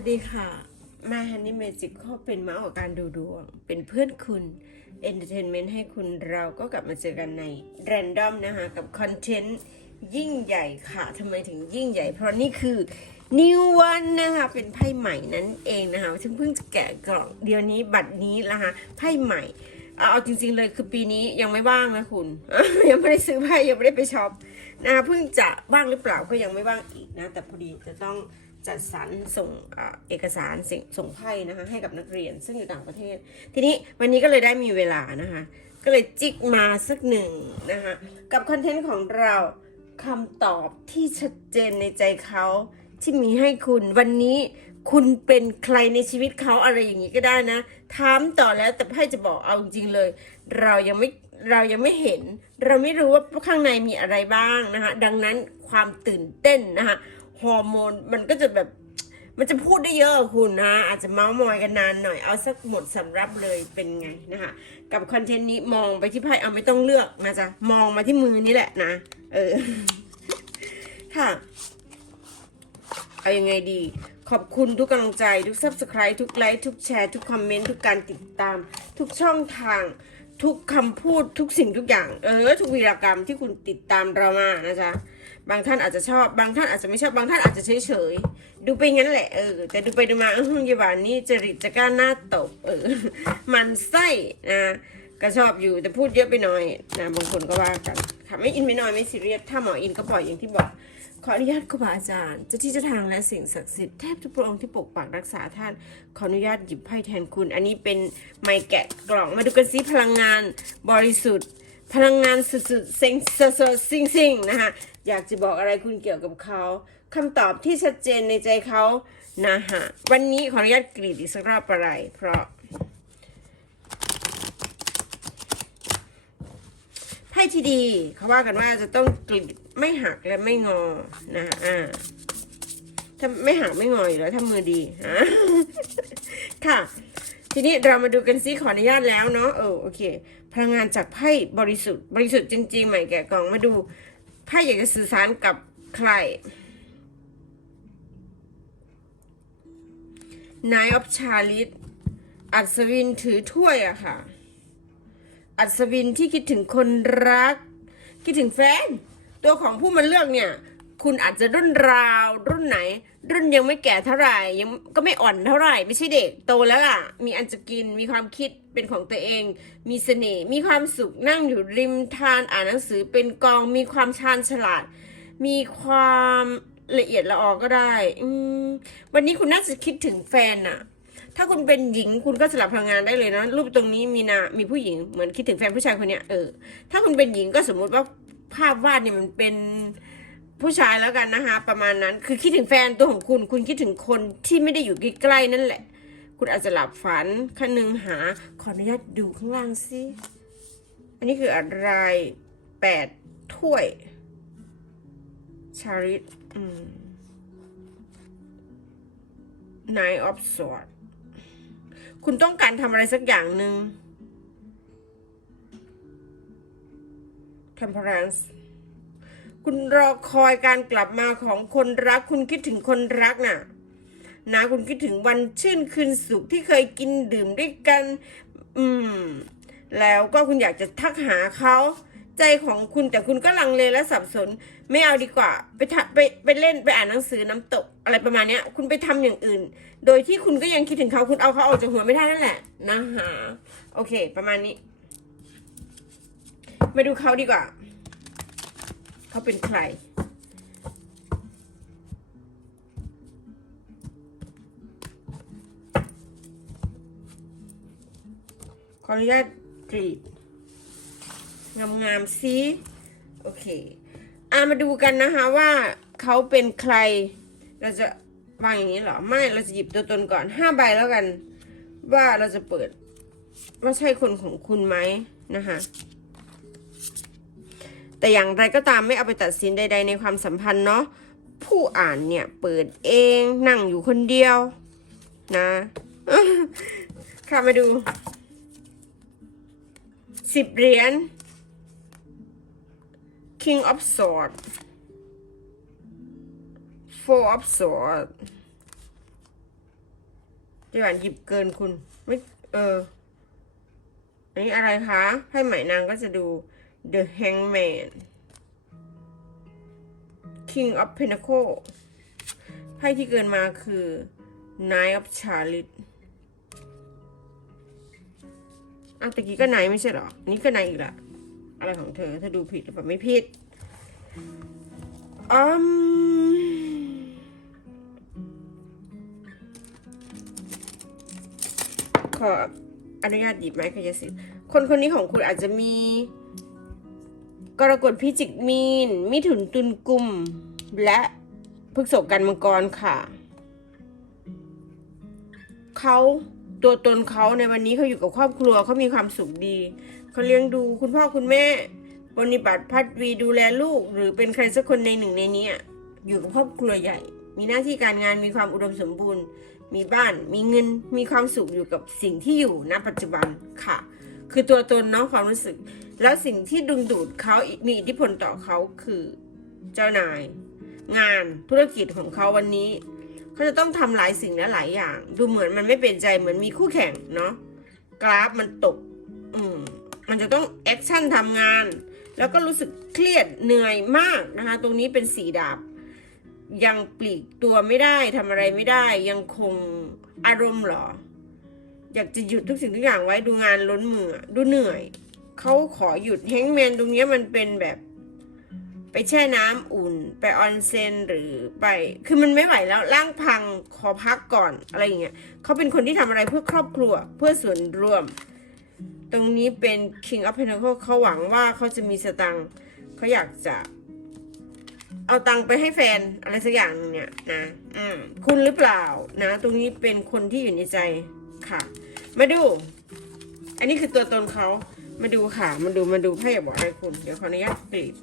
วัสดีค่ะ มาฮันนี่เมจิกก็เป็นมาของการดูดวง เป็นเพื่อนคุณเอนเตอร์เทนเมนต์ให้คุณเราก็กลับมาเจอกันในแรนดอมนะคะ กับคอนเทนต์ยิ่งใหญ่ค่ะทำไมถึงยิ่งใหญ่ เพราะนี่คือนิววันนะคะ เป็นไพ่ใหม่นั่นเองนะคะซึ่งเพิ่งจะแกะกล่องเดี๋ยวนี้บัตรนี้นะคะไพ่ใหม่เอาจริง ๆ เลยคือปีนี้ยังไม่ว่างนะคุณ ยังไม่ได้ซื้อไพ่ยังไม่ได้ไปช็อปนะคะเพิ่งจะว่างหรือเปล่าก็ยังไม่ว่างอีกนะ แต่พอดีจะต้อง จัดสรรส่งเอกสารสิ่งส่งไพ่นะคะให้กับนักเรียนซึ่งอยู่ต่างประเทศ ทีนี้วันนี้ก็เลยได้มีเวลานะคะก็เลยจิกมาสักหนึ่งนะคะกับคอนเทนต์ของเราคำตอบที่ชัดเจนในใจเขาที่มีให้คุณวันนี้คุณเป็นใครในชีวิตเขาอะไรอย่างนี้ก็ได้นะ ถามต่อแล้วแต่ไพ่จะบอกเอาจริงเลย เรายังไม่เรายังไม่เห็น เราไม่รู้ว่าข้างในมีอะไรบ้างนะคะดังนั้นความตื่นเต้นนะคะ ฮอร์โมนมันก็จะแบบมันจะพูดได้เยอะคุณนะ อาจจะเมาส์มอยกันนานหน่อยเอาสักหมดสำรับเลยเป็นไงนะคะ กับคอนเทนต์นี้มองไปที่ไพ่เอาไม่ต้องเลือกนะจ๊ะมองมาที่มือนี่แหละนะ เออ ค่ะเอายังไงดี ขอบคุณทุกกำลังใจ ทุก subscribe ทุกไลค์ทุกแชร์ ทุกคอมเมนต์ ทุกการติดตาม ทุกช่องทาง ทุกคำพูดทุกสิ่งทุกอย่าง เออ ทุกวีรกรรมที่คุณติดตามเรามานะจ๊ะ บางท่านอาจจะชอบ บางท่านอาจจะไม่ชอบ บางท่านอาจจะเฉยเฉยๆดูไปงั้นแหละ เออ แต่ดูไปดูมาเออยาบานนี่จริตจะกล้าหน้าตบ เออ มันไส้นะ ก็ชอบอยู่ แต่พูดเยอะไปหน่อยนะ บางคนก็ว่ากัน ค่ะ ไม่อินไม่น้อยไม่ซีเรียส ถ้าหมออินก็ปล่อยอย่างที่บอก ขออนุญาตครูบาอาจารย์ เจ้าที่เจ้าทางและสิ่งศักดิ์สิทธิ์แทบทุกพระองค์ที่ปกปักรักษาท่าน ขออนุญาตหยิบไพ่แทนคุณ อันนี้เป็นไม้แกะกล่อง มาดูกันซิพลังงาน บริสุทธิ์ พลังงานสุดๆเซ็งสดๆซิงซิงๆนะคะอยากจะบอกอะไรคุณเกี่ยวกับเขาคำตอบที่ชัดเจนในใจเขานะฮะวันนี้ขออนุญาตกรีดอีกสักรอบอะไร เพราะไพ่ที่ดีเขาว่ากันว่าจะต้องกรีดไม่หักและไม่งอนะอ่าถ้าไม่หักไม่งออยู่แล้วถ้ามือดีค่ะ ทีนี้เรามาดูกันซิขออนุญาตแล้วเนาะเออโอเค ลังงานจากไพ่บริสุทธิ์บริสุทธิ์จริง ๆ ใหม่แกะกล่องมาดูไพ่อยากจะสื่อสารกับใคร Nine of Chalice อัศวินถือถ้วยอะค่ะ อัศวินที่คิดถึงคนรัก คิดถึงแฟน ตัวของผู้มาเลือกเนี่ย คุณอาจจะรุ่นราว รุ่นไหน รุ่นยังไม่แก่เท่าไหร่ ยังก็ไม่อ่อนเท่าไหร่ ไม่ใช่เด็กโตแล้วล่ะ มีอันจะกินมีความคิดเป็นของตัวเอง มีเสน่ห์มีความสุขนั่งอยู่ริมทานอ่านหนังสือเป็นกองมีความชาญฉลาด มีความละเอียดละออก็ได้อืวันนี้คุณน่าจะคิดถึงแฟนน่ะถ้าคุณเป็นหญิงคุณก็สลับพลังงานได้เลยนะ รูปตรงนี้มีนา มีผู้หญิงเหมือนคิดถึงแฟนผู้ชายคนเนี้ยเออ ถ้าคุณเป็นหญิงก็สมมุติว่าภาพวาดเนี่ยมันเป็น ผู้ชายแล้วกันนะคะ ประมาณนั้นคือคิดถึงแฟนตัวของคุณ คุณคิดถึงคนที่ไม่ได้อยู่ใกล้ๆนั่นแหละ คุณอาจจะหลับฝันคันหนึ่งหา ขออนุญาตดูข้างล่างสิอันนี้คืออะไรแปดถ้วยชาริตอืม Nine of Swords คุณต้องการทำอะไรสักอย่างหนึ่ง Temperance คุณรอคอยการกลับมาของคนรัก คุณคิดถึงคนรักน่ะนะคุณคิดถึงวันชื่นคืนสุขที่เคยกินดื่มด้วยกัน อืม แล้วก็คุณอยากจะทักหาเขาใจของคุณแต่คุณก็ลังเลและสับสน ไม่เอาดีกว่า ไปทไปไปเล่นไปอ่านหนังสือน้ำตก อะไรประมาณเนี้ย คุณไปทำอย่างอื่น โดยที่คุณก็ยังคิดถึงเขาคุณเอาเขาออกจากหัวไม่ได้นั่นแหละนะฮะโอเค ประมาณนี้ มาดูเขาดีกว่า เขาเป็นใคร ขออนุญาตกรีดงามๆซิโอเคอามาดูกันนะคะว่าเขาเป็นใคร เราจะวางอย่างนี้เหรอ ไม่ เราจะหยิบตัวตนก่อนห้าใบแล้วกัน ว่าเราจะเปิด ว่าใช่คนของคุณไหมนะคะ แต่อย่างไรก็ตามไม่เอาไปตัดสินใด ๆ ในความสัมพันธ์เนาะผู้อ่านเนี่ยเปิดเองนั่งอยู่คนเดียว นะค่ะมาดูสิบเหรียญ King of sword Four of sword จ๊หวานหยิบเกินคุณ ไม่ เออ อันนี้อะไรคะไพ่ไหมนางก็จะดู The Hangman King of Pentacle ไพ่ที่เกินมาคือ Knight of Chalice อ้าวตะกี้ก็ไนไม่ใช่หรอนนี้ก็ไนอีกละอะไรของเธอ เธอดูผิดหรือเปล่าไม่ผิดอืมขออนุญาตหยิบไม้ขยะสิทธิ์คนคนนี้ของคุณอาจจะมี กรกฎพิจิกมีน มิถุนตุลกุม และพฤกษกันมังกรค่ะ เขาตัวตนเขาในวันนี้เขาอยู่กับครอบครัวเขามีความสุขดีเขาเลี้ยงดูคุณพ่อคุณแม่ปฏิบัติพัดวีดูแลลูก หรือเป็นใครสักคนในหนึ่งในนี้อะอยู่กับครอบครัวใหญ่ มีหน้าที่การงานมีความอุดมสมบูรณ์ มีบ้าน มีเงิน มีความสุขอยู่กับสิ่งที่อยู่ณปัจจุบันค่ะ คือตัวตนเนาะความรู้สึก แล้วสิ่งที่ดึงดูดเขามีอิทธิพลต่อเขาคือเจ้านาย งานธุรกิจของเขาวันนี้เขาจะต้องทำหลายสิ่งและหลายอย่าง ดูเหมือนมันไม่เป็นใจเหมือนมีคู่แข่งเนาะกราฟมันตก อืมมันจะต้องแอคชั่นทำงาน แล้วก็รู้สึกเครียดเหนื่อยมากนะคะ ตรงนี้เป็นสีดาบ ยังปลีกตัวไม่ได้ทำอะไรไม่ได้ ยังคงอารมณ์เหรอ อยากจะหยุดทุกสิ่งทุกอย่างไว้ดูงานล้นมือดูเหนื่อย เขาขอหยุดแฮงแมนตรงนี้มันเป็นแบบ ไปแช่น้ำอุ่น ไปออนเซนหรือไป คือมันไม่ไหวแล้วร่างพังขอพักก่อนอะไรอย่างเงี้ยเขาเป็นคนที่ทำอะไรเพื่อครอบครัวเพื่อส่วนรวม ตรงนี้เป็น King of Pentacles เขาหวังว่าเขาจะมีสตังเขาอยากจะ เอาตังไปให้แฟนอะไรสักอย่างหนึ่งเนี่ยนะอืมคุณหรือเปล่านะ ตรงนี้เป็นคนที่อยู่ในใจค่ะ มาดู อันนี้คือตัวตนเขา มาดูค่ะ มาดูมาดูไพ่อย่าบอกอะไรคุณ เดี๋ยวขออนุญาตกรีด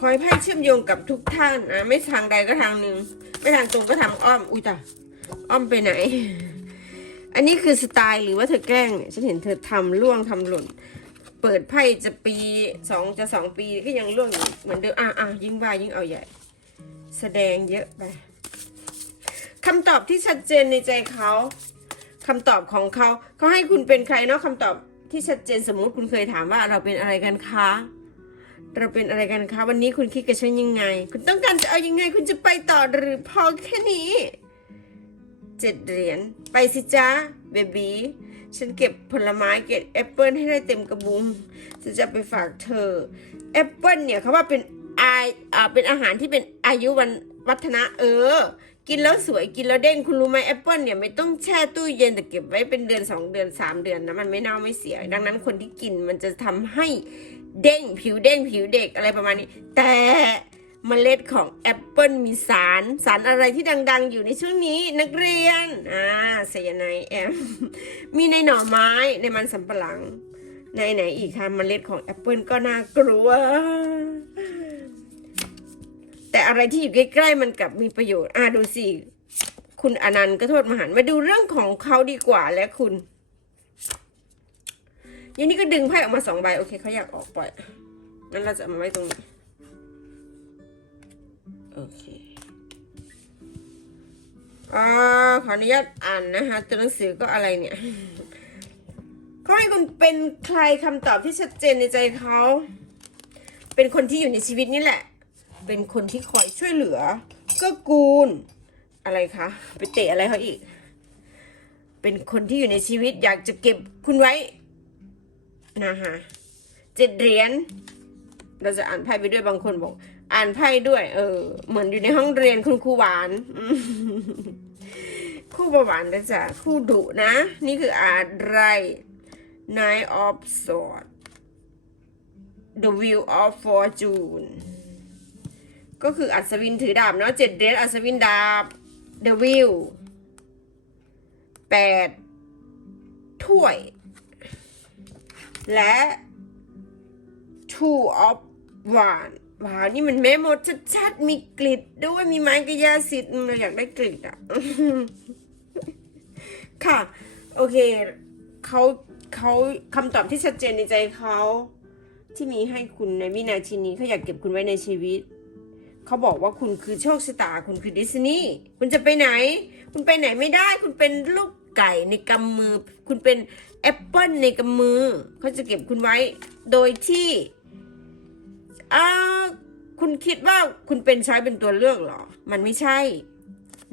คอยไพ่เชื่อมโยงกับทุกท่านอะไม่ทางใดก็ทางหนึ่ง ไม่ทางตรงก็ทางอ้อม อุ้ยตายอ้อมไปไหน อันนี้คือสไตล์หรือว่าเธอแกล้ง ฉันเห็นเธอทำล่วงทำหล่น เปิดไพ่จะปีสองจะสองปีก็ยังล่วงเหมือนเดิมอะอะยิ่งว่ายิ่งเอาใหญ่ แสดงเยอะไปคำตอบที่ชัดเจนในใจเขาคำตอบของเขาเขาให้คุณเป็นใครเนาะคำตอบที่ชัดเจนสมมุติคุณเคยถามว่าเราเป็นอะไรกันคะเราเป็นอะไรกันคะ วันนี้คุณคิดกับฉันยังไง คุณต้องการจะเอายังไง คุณจะไปต่อหรือพอแค่นี้เจ็ดเหรียญไปสิจ้าเบบี ฉันเก็บผลไม้เก็บแอปเปิลให้ได้เต็มกระบุงฉันจะไปฝากเธอแอปเปิลเนี่ยเขาว่าเป็นอาอ่าเป็นอาหารที่เป็นอายุวันวัฒนะเออ กินแล้วสวยกินแล้วเด้งคุณรู้ไหมแอปเปิลเนี่ยไม่ต้องแช่ตู้เย็นแต่เก็บไว้เป็นเดือนสองเดือนสามเดือนนะมันไม่เน่าไม่เสีย ดังนั้นคนที่กินมันจะทำให้เด้งผิวเด้งผิวเด็กอะไรประมาณนี้ แต่ เมล็ดของแอปเปิลมีสารสารอะไรที่ดัง ๆ อยู่ในช่วงนี้นักเรียนอ่าไซยาไนแอมมีในหน่อไม้ในมันสำปะหลัง ในไหนอีกคะเมล็ดของแอปเปิลก็น่ากลัว แต่อะไรที่อยู่ใกล้ๆมันกลับมีประโยชน์อ่าดูสิคุณอนันต์ก็โทษมหันต์มาดูเรื่องของเขาดีกว่าและคุณยันนี้ก็ดึงไพ่ออกมาสองใบโอเคเขาอยากออกปล่อยงั้นเราจะมาไว้ตรงนี้ โอเคอ่าขออนุญาตอ่านนะคะตัวหนังสือก็อะไรเนี่ยเขาให้คุณเป็นใครคำตอบที่ชัดเจนในใจเขา เป็นคนที่อยู่ในชีวิตนี่แหละ เป็นคนที่คอยช่วยเหลือเกื้อกูล อะไรคะ ไปเตะอะไรเขาอีก เป็นคนที่อยู่ในชีวิตอยากจะเก็บคุณไว้นะคะเจ็ดเหรียญเราจะอ่านไพ่ไปด้วยบางคนบอก อ่านไพ่ด้วย เออ เหมือนอยู่ในห้องเรียนคุณครูหวานครู่ประหวานนะจ๊ะครู่ดุนะ นี่คืออะไร Nine of Swords The Wheel of Fortune ก็คืออัศวินถือดาบเนาะเจ็ดเหรียญอัศวินดาบ The Wheel แปดถ้วย และ two of ห วานหวนนี่มันแม่มดชัดๆ มีกลิดด้วยมีไม้กระยาสิทธิ์เราอยากได้กลิดอะ ค่ะ โอเคเขาเขาคำตอบที่ชัดเจนในใจเขาที่มีให้คุณในวินาทีนี้เขาอยากเก็บคุณไว้ในชีวิต เขาบอกว่าคุณคือโชคชะตา คุณคือดิสนีย์คุณจะไปไหน คุณไปไหนไม่ได้ คุณเป็นลูกไก่ในกำมือ คุณเป็นแอปเปิลในกำมือ เขาจะเก็บคุณไว้ โดยที่ อ่าคุณคิดว่าคุณเป็นใช้เป็นตัวเลือกเหรอ มันไม่ใช่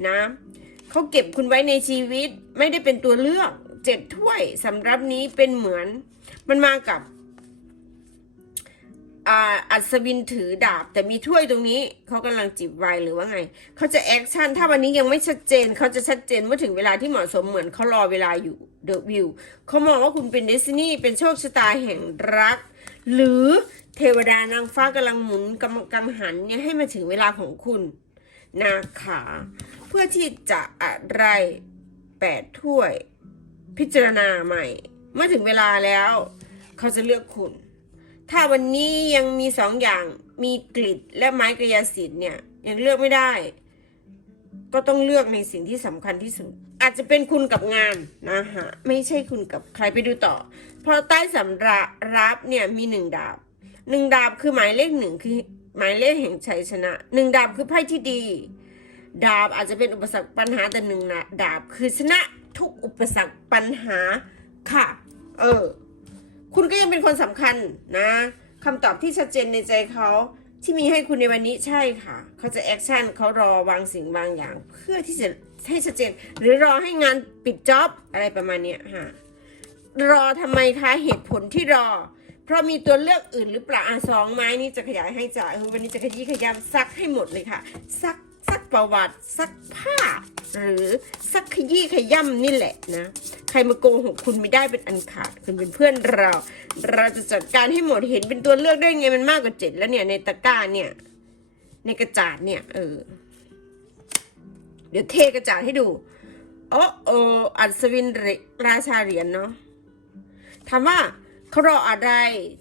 นะเขาเก็บคุณไว้ในชีวิตไม่ได้เป็นตัวเลือกเจ็ดถ้วยสำรับนี้เป็นเหมือน มันมากับอัศวินถือดาบ แต่มีถ้วยตรงนี้เขากำลังจิบไวหรือว่าไงเขาจะแอคชั่นถ้าวันนี้ยังไม่ชัดเจนเขาจะชัดเจนเมื่อถึงเวลาที่เหมาะสมเหมือนเขารอเวลาอยู่เดอะวิวเขามองว่าคุณเป็นเดซินี่เป็นโชคชะตาแห่งรัก หรือเทวดานางฟ้ากำลังหมุนกำกังหันเนี่ยให้มาถึงเวลาของคุณนะคะ เพื่อที่จะอะไรแปดถ้วย พิจารณาใหม่ เมื่อถึงเวลาแล้ว เขาจะเลือกคุณ ถ้าวันนี้ยังมีสองอย่างมีกริดและไม้กระยาสิทธิ์เนี่ยยังเลือกไม่ได้ ก็ต้องเลือกในสิ่งที่สำคัญที่สุด อาจจะเป็นคุณกับงานนะฮะไม่ใช่คุณกับใครไปดูต่อ ราะใต้สำรรับเนี่ยมีหนึ่งดาบหนึ่งดาบคือหมายเลขหนึ่งคือหมายเลขแห่งชัยชนะหนึ่งดาบคือไพ่ที่ดี ดาบอาจจะเป็นอุปสรรคปัญหาแต่หนึ่งนะดาบคือชนะทุกอุปสรรคปัญหาค่ะ เออ คุณก็ยังเป็นคนสำคัญนะคำตอบที่ชัดเจนในใจเขาที่มีให้คุณในวันนี้ใช่ค่ะ เขาจะแอคชั่นเขารอวางสิ่งบางอย่าง เพื่อที่จะให้ชัดเจน หรือรอให้งานปิดจ็อบอะไรประมาณนี้ค่ะ รอทำไมคะเหตุผลที่รอ เพราะมีตัวเลือกอื่นหรือเปล่าอะสองไม้นี้จะขยายให้จ่าวันนี้จะขยี้ขยำซักให้หมดเลยค่ะซักซักประวัติซักผ้า หรือซักขยี้ขย่ำนี่แหละนะ ใครมาโกหกคุณไม่ได้เป็นอันขาดคุณเป็นเพื่อนเรา เราจะจัดการให้หมดเห็นเป็นตัวเลือกได้ไงมันมากกว่าเจ็ดแล้วเนี่ยในตะกร้าเนี่ย ในกระจาดเนี่ยเออเดี๋ยวเทกระจาดให้ดูโอ้โออัศวินเรราชาเหรียญเนาะ ถามว่าเขารออะไร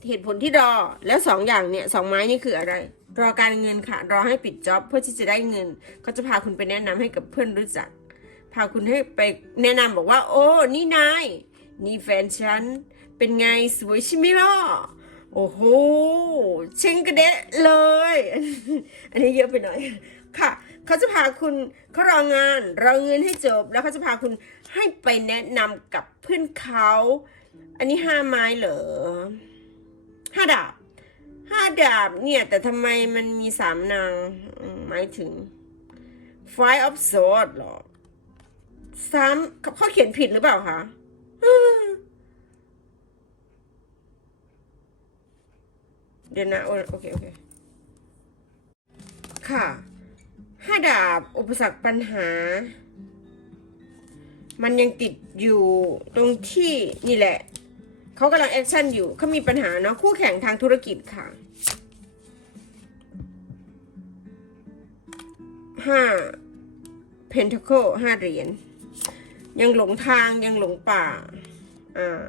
เหตุผลที่รอแล้วสองอย่างเนี่ยสองไม้นี่คืออะไร รอการเงินค่ะ รอให้ปิดจ็อบเพื่อที่จะได้เงินเขาจะพาคุณไปแนะนำให้กับเพื่อนรู้จัก พาคุณให้ไปแนะนำบอกว่า โอ้ นี่นายนี่แฟนฉันเป็นไงสวยใช่ไหมล่ะโอ้โหเชิงกระเดะเลย อันนี้เยอะไปหน่อยค่ะเขาจะพาคุณเขารองานรอเงินให้จบแล้วเขาจะพาคุณให้ไปแนะนำกับเพื่อนเขา อันนี้ห้าไม้เหรอห้าดาบห้าดาบเนี่ย แต่ทำไมมันมีสามนางหมายถึง Five of Swords หรอซ้ำเขาเขียนผิดหรือเปล่าคะเดี๋ยวนะโอโอเค โอเค ค่ะห้าดาบอุปสรรคปัญหา มันยังติดอยู่ตรงที่นี่แหละ เขากำลังแอคชั่นอยู่เขามีปัญหาเนาะคู่แข่งทางธุรกิจค่ะห้าเพนท a เคิลห้าเหรียญยังหลงทางยังหลงป่าอ่า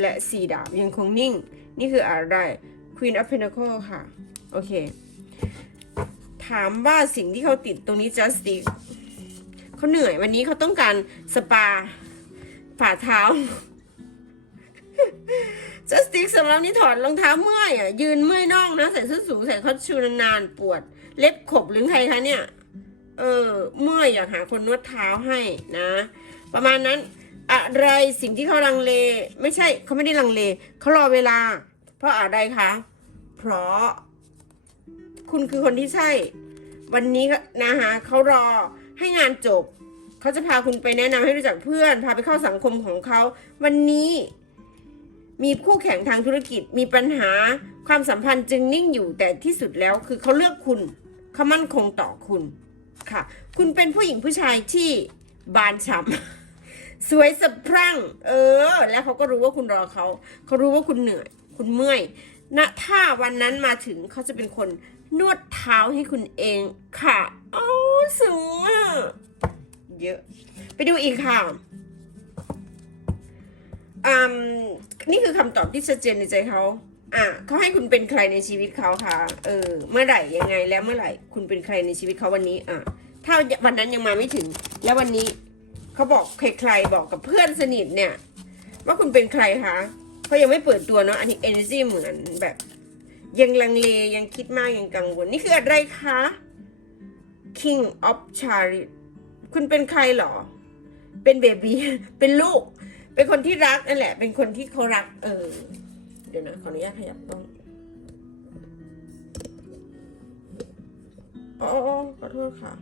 และสี่ดาบยังคงนิ่ง นี่คืออะไร Queen of Pentacle ค่ะ โอเค ถามว่าสิ่งที่เขาติดตรงนี้ Justice เขาเหนื่อยวันนี้เขาต้องการสปาฝ่าเท้า Justice สำหรับนี้ถอดรองเท้าเมื่อยอะยืนเมื่อยน่องนะใส่ส้นสูงใส่คอสชูนานๆปวด เล็บขบหรือใครคะเนี่ย เออ เมื่อยอยากหาคนนวดเท้าให้นะ ประมาณนั้น อะไรสิ่งที่เขาลังเล ไม่ใช่เขาไม่ได้ลังเลเขารอเวลา เพราะอะไรคะ เพราะ คุณคือคนที่ใช่ วันนี้นะคะเขารอ ให้งานจบ เขาจะพาคุณไปแนะนำให้รู้จักเพื่อน พาไปเข้าสังคมของเขา วันนี้ มีคู่แข่งทางธุรกิจ มีปัญหาความสัมพันธ์จึงนิ่งอยู่แต่ที่สุดแล้วคือเขาเลือกคุณเขามั่นคงต่อคุณค่ะ คุณเป็นผู้หญิงผู้ชายที่บานฉ่ำสวยสะพรั่ง เออ แล้วเขาก็รู้ว่าคุณรอเขา เขารู้ว่าคุณเหนื่อย คุณเมื่อยณนะถ้าวันนั้นมาถึงเขาจะเป็นคน นวดเท้าให้คุณเองค่ะโอ้สูงอะเยอะ ไปดูอีกค่ะอืมนี่คือคำตอบที่ชัดเจนในใจเขาอะเขาให้คุณเป็นใครในชีวิตเขาค่ะ เออ เมื่อไหร่ยังไงแล้วเมื่อไหร่ คุณเป็นใครในชีวิตเขาวันนี้ อะ ถ้าวันนั้นยังมาไม่ถึง แล้ววันนี้เขาบอกใครๆบอกกับเพื่อนสนิทเนี่ย ว่าคุณเป็นใครคะเขายังไม่เปิดตัวเนาะอันนี้ energy เหมือนแบบ ยังลังเลยังคิดมากยังกังวล นี่คืออะไรคะ King of Chariot คุณเป็นใครเหรอ เป็นเบบีเป็นลูก เป็นคนที่รักนั่นแหละ เป็นคนที่เขารัก เออ เดี๋ยวนะ ขออนุญาตขยับต้องอ๋ออ๋อขอโทษค่ะ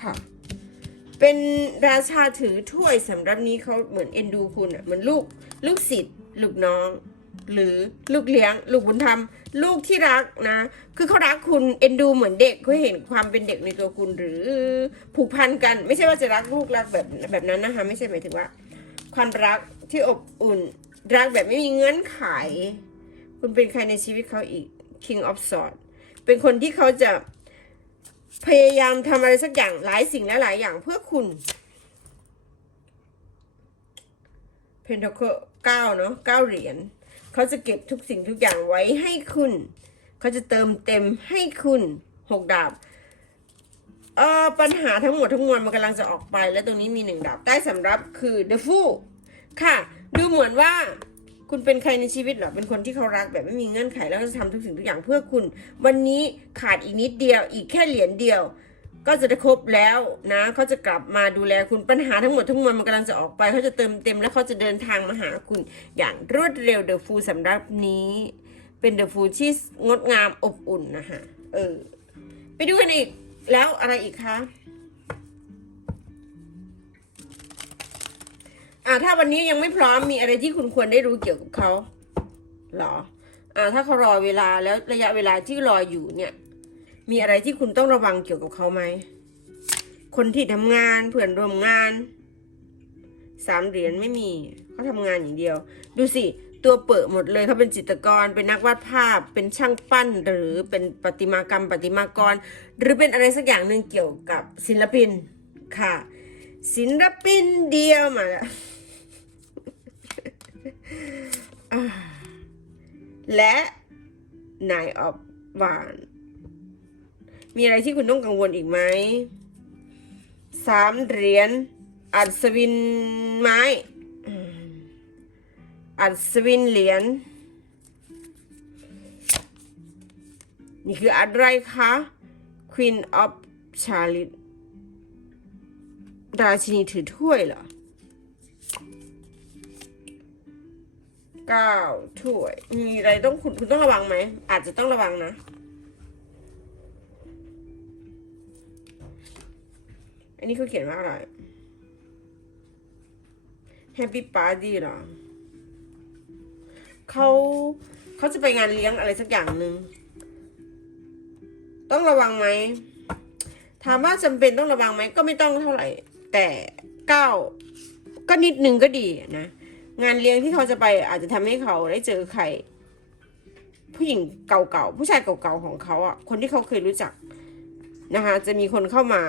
ค่ะ เป็นราชาถือถ้วยสำหรับนี้เขาเหมือนเอ็นดูคุณอะเหมือนลูกลูกศิษย์ลูกน้อง หรือลูกเลี้ยง ลูกบุญธรรม ลูกที่รักนะ คือเขารักคุณเอ็นดูเหมือนเด็กเขาเห็นความเป็นเด็กในตัวคุณหรือผูกพันกัน ไม่ใช่ว่าจะรักลูกรักแบบแบบนั้นนะคะ ไม่ใช่หมายถึงว่า ความรักที่อบอุ่น รักแบบไม่มีเงื่อนไข คุณเป็นใครในชีวิตเขาอีก King of Swords เป็นคนที่เขาจะ พยายามทำอะไรสักอย่างหลายสิ่งและหลายอย่างเพื่อคุณเพนท a เคิลเก้าเนาะเก้าเหรียญเขาจะเก็บทุกสิ่งทุกอย่างไว้ให้คุณ เขาจะเติมเต็มให้คุณหกดาบเอ่อปัญหาทั้งหมดทั้งมวลมันกำลังจะออกไป แล้วตรงนี้มีหนึ่งดาบใต้สำรับคือ The Fool ค่ะ ดูเหมือนว่า คุณเป็นใครในชีวิตเหรอ เป็นคนที่เขารักแบบไม่มีเงื่อนไขแล้วก็จะทำทุกสิ่งทุกอย่างเพื่อคุณ วันนี้ขาดอีกนิดเดียว อีกแค่เหรียญเดียว ก็จะได้ครบแล้วนะเขาจะกลับมาดูแลคุณปัญหาทั้งหมดทั้งมวลมันกำลังจะออกไปเขาจะเติมเต็มและเขาจะเดินทางมาหาคุณ อย่างรวดเร็วเดอะฟูสำหรับนี้ เป็นเดอะฟูที่งดงามอบอุ่นนะคะเออไปดูกันอีกแล้วอะไรอีกคะ อ่าถ้าวันนี้ยังไม่พร้อมมีอะไรที่คุณควรได้รู้เกี่ยวกับเขาเหรอ อ่า ถ้าเขารอเวลาแล้วระยะเวลาที่รออยู่เนี่ย มีอะไรที่คุณต้องระวังเกี่ยวกับเขาไหม คนที่ทำงานเพื่อนร่วมงาน สามเหรียญไม่มีเขาทำงานอย่างเดียว ดูสิ ตัวเปิดหมดเลยเขาเป็นจิตรกร เป็นนักวาดภาพ เป็นช่างปั้น หรือเป็นประติมากรรมประติมากร หรือเป็นอะไรสักอย่างหนึ่งเกี่ยวกับศิลปินค่ะ ศิลปินเดียวมาแล้ว และนายออฟวาน มีอะไรที่คุณต้องกังวลอีกไหมสามเหรียญอัศวินไม้ อัศวินเหรียญนี่คืออะไรคะ Queen of Charlotte ราชินีถือถ้วยเหรอ เก้าถ้วย มีอะไรต้องคุณคุณต้องระวังไหม อาจจะต้องระวังนะ อันนี้เขาเขียนว่าอะไร Happy Party เหรอเขาเขาจะไปงานเลี้ยงอะไรสักอย่างหนึ่ง ต้องระวังไหม ถามว่าจำเป็นต้องระวังไหม ก็ไม่ต้องเท่าไหร่ แต่เก้าก็นิดนึงก็ดีนะ งานเลี้ยงที่เขาจะไปอาจจะทำให้เขาได้เจอใคร ผู้หญิงเก่าๆผู้ชายเก่าๆของเขาอะคนที่เขาเคยรู้จักนะคะจะมีคนเข้ามา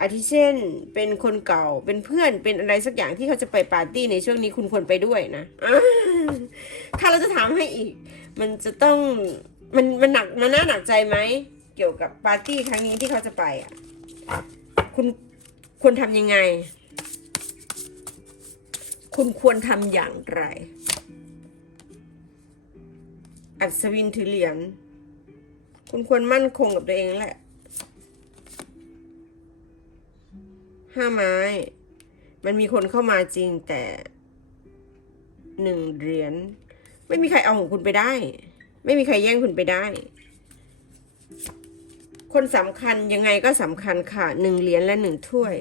อาทิเช่น เป็นคนเก่าเป็นเพื่อนเป็นอะไรสักอย่างที่เขาจะไปปาร์ตี้ในช่วงนี้คุณควรไปด้วยนะอ่าค่ะเราจะถามให้อีก มันจะต้องมันมันหนักมันน่าหนักใจไหมเกี่ยวกับปาร์ตี้ครั้งนี้ที่เขาจะไปอะคุณควรทำยังไง คุณควรทำอย่างไร อัศวินถือเหรียญ คุณควรมั่นคงกับตัวเองแหละ ห้าไม้ มันมีคนเข้ามาจริงแต่หนึ่งเหรียญ ไม่มีใครเอาของคุณไปได้ ไม่มีใครแย่งคุณไปได้ คนสำคัญยังไงก็สำคัญค่ะหนึ่งเหรียญและหนึ่งถ้วย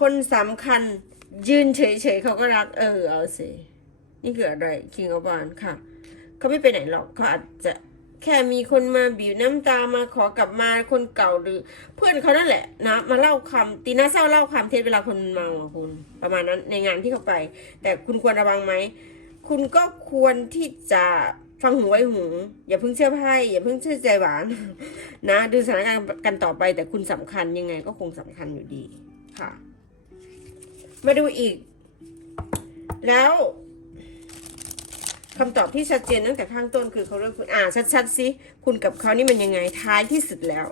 คนสำคัญยืนเฉยๆเขาก็รักเออเอาสิ นี่คืออะไรคิงอ f บานค่ะ เขาไม่ไปไหนหรอกเขาอาจจะแค่มีคนมาบีบน้ำตามาขอกลับมาคนเก่าหรือ เพื่อนเขานั่นแหละนะ มาเล่าคำตีน่าเศร้าเล่าความเท็จเวลาคนเมาคุณประมาณนั้นในงานที่เขาไป แต่คุณควรระวังไหม คุณก็ควรที่จะฟังหูไว้หู อย่าเพิ่งเชื่อไพ่อย่าเพิ่งเชื่อใจหวาน นะ ดูสถานการณ์กันต่อไปแต่คุณสำคัญยังไงก็คงสำคัญอยู่ดีค่ะ มาดูอีก แล้วคำตอบที่ชัดเจนตั้งแต่ข้างต้นคือเขาเลือกคุณอ่าชัดๆสิคุณกับเขานี่มันยังไงท้ายที่สุดแล้ว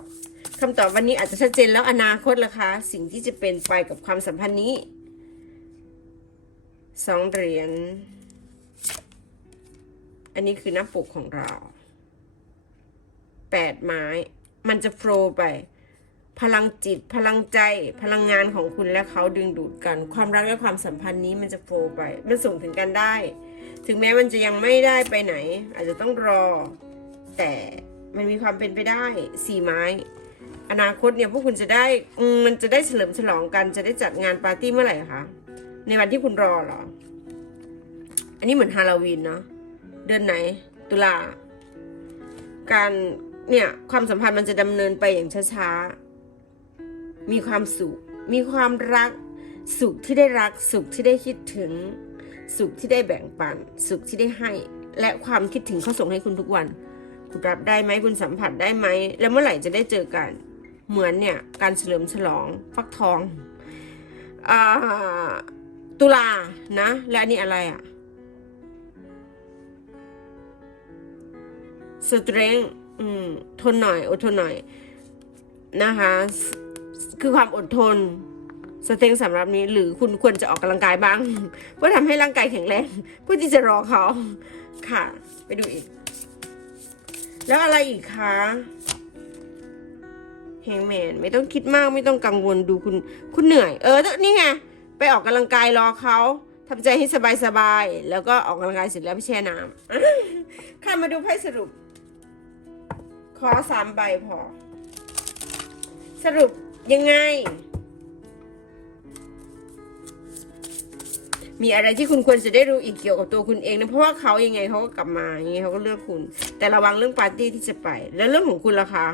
คำตอบวันนี้อาจจะชัดเจนแล้วอนาคตล่ะคะสิ่งที่จะเป็นไปกับความสัมพันธ์นี้สองเหรียญอันนี้คือหน้าปกของเราแปดไม้ มันจะโฟล์ไป พลังจิต พลังใจ พลังงานของคุณและเขาดึงดูดกัน ความรักและความสัมพันธ์นี้มันจะโฟร์ไป มันส่งถึงกันได้ ถึงแม้มันจะยังไม่ได้ไปไหน อาจจะต้องรอ แต่มันมีความเป็นไปได้สี่ไม้ อนาคตเนี่ยพวกคุณจะได้ มันจะได้เฉลิมฉลองกัน จะได้จัดงานปาร์ตี้เมื่อไหร่คะ ในวันที่คุณรอเหรอ อันนี้เหมือนฮาโลวีนเนาะ เดือนไหน ตุลา การ เนี่ย ความสัมพันธ์มันจะดำเนินไปอย่างช้าๆ มีความสุข มีความรัก สุขที่ได้รัก สุขที่ได้คิดถึง สุขที่ได้แบ่งปัน สุขที่ได้ให้ และความคิดถึงเขาส่งให้คุณทุกวัน คุณรับได้ไหมคุณสัมผัสได้ไหม แล้วเมื่อไหร่จะได้เจอกัน เหมือนเนี่ยการเฉลิมฉลอง ฟักทองอ่าตุลานะ และอันนี่อะไรอะสเตร n งอืม ทนหน่อย อดทนหน่อย นะคะ คือความอดทนสเต n งสำหรับนี้ หรือคุณควรจะออกกำลังกายบ้าง เพื่อทำให้ร่างกายแข็งแรงเพื่อที่จะรอเขาค่ะ ไปดูอีก แล้วอะไรอีกคะเฮงแมนไม่ต้องคิดมากไม่ต้องกังวลดูคุณคุณเหนื่อย เออนี่ไงไปออกกำลังกายรอเขาทำใจให้สบายๆแล้วก็ออกกำลังกายเสร็จแล้วไปแช่น้ำค่ะมาดูไพ่สรุป ขอสามใบพอ สรุป ยังไง มีอะไรที่คุณควรจะได้รู้อีกเกี่ยวกับตัวคุณเองนะ เพราะว่าเขายังไงเขาก็กลับมาอย่างไงเขาก็เลือกคุณ แต่ระวังเรื่องปาร์ตี้ที่จะไป แล้วเรื่องของคุณล่ะคะ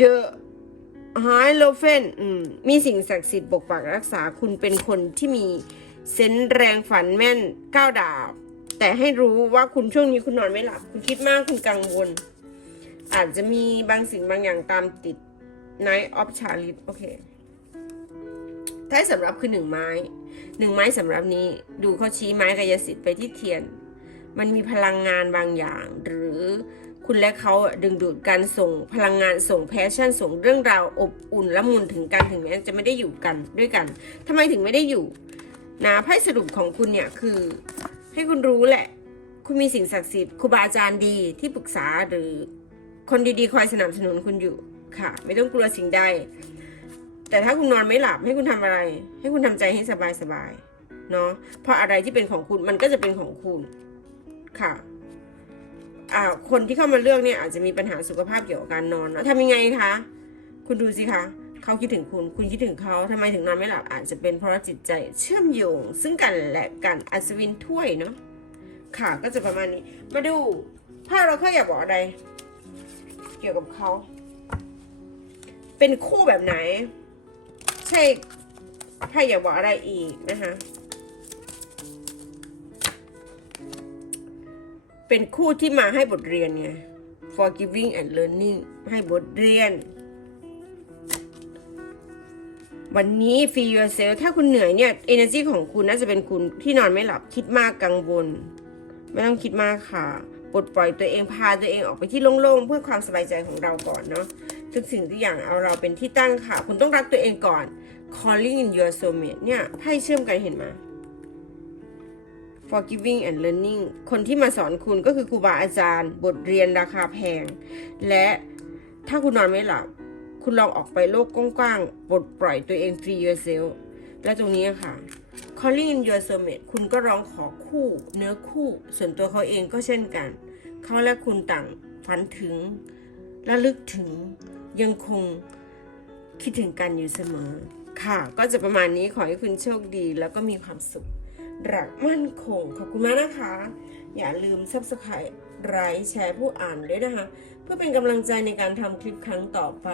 The High l o f e n มีสิ่งศักดิ์สิทธิ์ปกปักรักษาคุณเป็นคนที่มีเซนส์แรงฝันแม่นก้าวดาบแต่ให้รู้ว่าคุณช่วงนี้คุณนอนไม่หลับ คุณคิดมากคุณกังวล อาจจะมีบางสิ่งบางอย่างตามติด Night of Charlotte โอเคท้ายสำหรับคือหนึ่งไม้หนึ่งไม้สำหรับนี้ดูเขาชี้ไม้กายสิทธิ์ไปที่เทียน มันมีพลังงานบางอย่าง หรือคุณและเขาดึงดูดการส่งพลังงานส่งแพชชั่นส่งเรื่องราวอบอุ่นละมุนถึงกันถึงแม้จะไม่ได้อยู่กันด้วยกันทำไมถึงไม่ได้อยู่นะไพ่สรุปของคุณเนี่ยคือ ให้คุณรู้แหละ คุณมีสิ่งศักดิ์สิทธิ์ครูบาอาจารย์ดีที่ปรึกษาหรือคนดีๆ คอยสนับสนุนคุณอยู่ ค่ะ ไม่ต้องกลัวสิ่งใด แต่ถ้าคุณนอนไม่หลับให้คุณทำอะไร ให้คุณทำใจให้สบายๆเนาะเพราะอะไรที่เป็นของคุณมันก็จะเป็นของคุณค่ะอ่าคนที่เข้ามาเลือกเนี่ยอาจจะมีปัญหาสุขภาพเกี่ยวกับการนอนทำยังไงคะคุณดูสิคะเขาคิดถึงคุณ คุณคิดถึงเขาทำไมถึงนอนไม่หลับอาจจะเป็นเพราะจิตใจเชื่อมโยง ซึ่งกันและกันอัศวินถ้วยเนาะค่ะก็จะประมาณนี้ มาดูถ้าเราแค่อยากบอกอะไร เกี่ยวกับเขา เป็นคู่แบบไหน ใช่ถ้าอยากบอกอะไรอีกนะคะ เป็นคู่ที่มาให้บทเรียนไง forgiving and learning ให้บทเรียน วันนี้ feel yourself ถ้าคุณเหนื่อยเนี่ย energy ของคุณน่าจะเป็นคุณที่นอนไม่หลับคิดมากกังวล ไม่ต้องคิดมากค่ะ ปลดปล่อยตัวเองพาตัวเองออกไปที่โล่งๆ เพื่อความสบายใจของเราก่อนเนาะ ทุกสิ่งทุกอย่างเอาเราเป็นที่ตั้งค่ะ คุณต้องรักตัวเองก่อน calling in your soulmate เนี่ยไพ่เชื่อมกันเห็นไหม forgiving and learning คนที่มาสอนคุณก็คือครูบาอาจารย์ บทเรียนราคาแพง และถ้าคุณนอนไม่หลับ คุณลองออกไปโลกกว้างๆปลดปล่อยตัวเอง free yourself และตรงนี้ค่ะ calling in your soulmate คุณก็ร้องขอคู่เนื้อคู่ ส่วนตัวเขาเองก็เช่นกัน เขาและคุณต่างฝันถึง ระลึกถึงยังคงคิดถึงกันอยู่เสมอ ค่ะ ก็จะประมาณนี้ขอให้คุณโชคดีแล้วก็มีความสุขรักมั่นคง ขอบคุณมากนะคะ อย่าลืม subscribe ไลค์แชร์ผู้อ่านด้วยนะคะ เพื่อเป็นกำลังใจในการทำคลิปครั้งต่อไป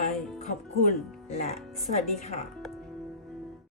ขอบคุณและสวัสดีค่ะ